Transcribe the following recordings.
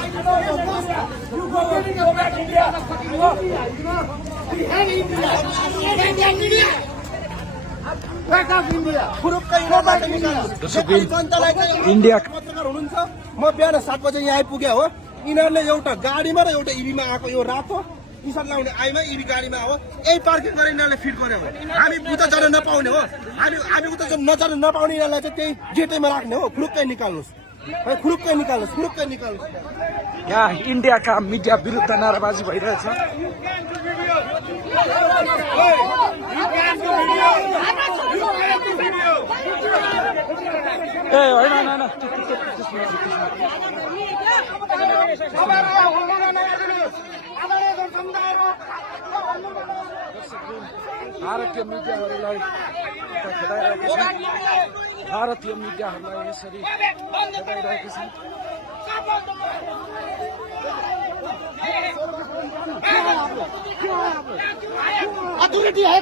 You go back India. We hate India. Back India. Back up India. India पत्रकार हुनुहुन्छ म बिहान 7 बजे यहाँ आइपुगे हो यिनीहरूले एउटा गाडीमा र एउटा इभीमा आएको यो रातो टी सर्ट लाउने आइमा इभी गाडीमा हो यही पार्किङ गरेर यिनीहरूले फिट गर्यो हो हामी उता जान नपाउने हो हामी उता नजान नपाउने यिनीहरूलाई चाहिँ त्यही गेटैमा राख्ने हो फुरुक्कै निकाल्नुहोस् फुरुक्कै निकाल्नुहोस् यहाँ इन्डियाका मिडिया विरुद्ध नाराबाजी भइरहेछ ए होइन भारतीय मिडियाहरूलाई खेदाइरहेका छन् भारतीय मिडियाहरूलाई यसरी खेदाइरहेका छन् अथॉरिटी है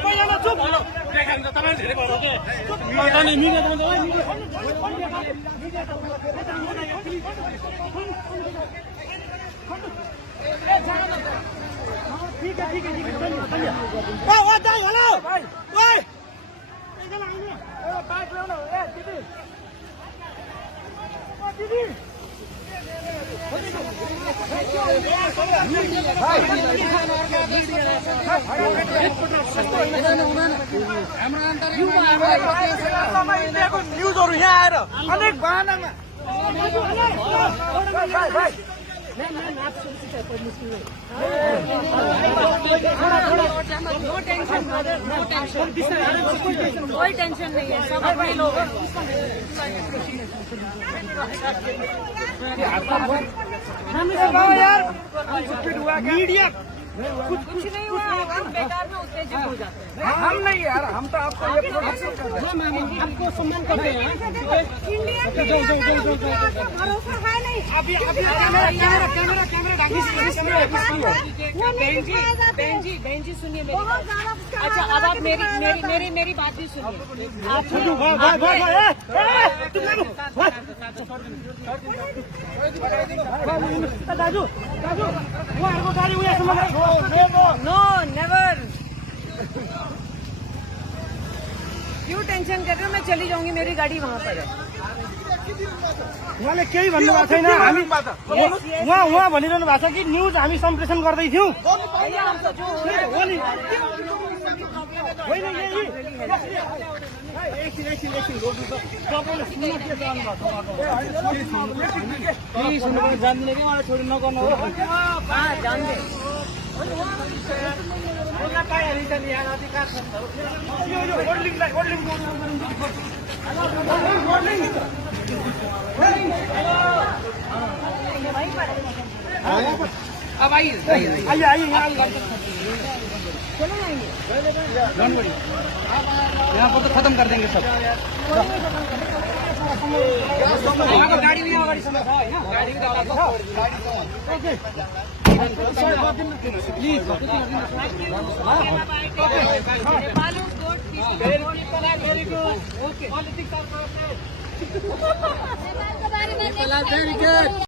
सबैजना चुप न्यूजहरु यहाँ आएर अनेक बहानामा कोई टेंशन नहीं है सब अपने लोग यार मीडिया कुछ नहीं हुआ हम बेकार में उत्तेजित हो जाते हैं हम नहीं यार हम तो आपको ये प्रोटेक्शन कर रहे हैं आपको सम्मान करते हैं इंडिया भरोसा है नहीं अभी कैमरा बहन जी सुनिए मेरी अच्छा अब आप मेरी बात भी सुनिए आप दाजु उहाँहरूको गाडी उहाँसम्म नो नेवर क्यों टेंशन कर रहे हो मैं चली जाऊंगी मेरी गाड़ी वहाँ पर है उहाँले केही भन्नुभएको छैन हामी उहाँ भनिरहनु भएको छ कि न्युज हामी सम्प्रेषण गर्दैथ्यौँ जान्दिनँ कि मलाई छोडी नगर्नु हो जान्दै पाइहालिन्छ नि यहाँ अधिकार छ ओर्लिङलाई अब आइए आइए आइए यहाँ यहाँ पर तो खत्म कर देंगे सब गाड़ी भी अगाडि समय छ हैन गाडी भी अगाडि Very good.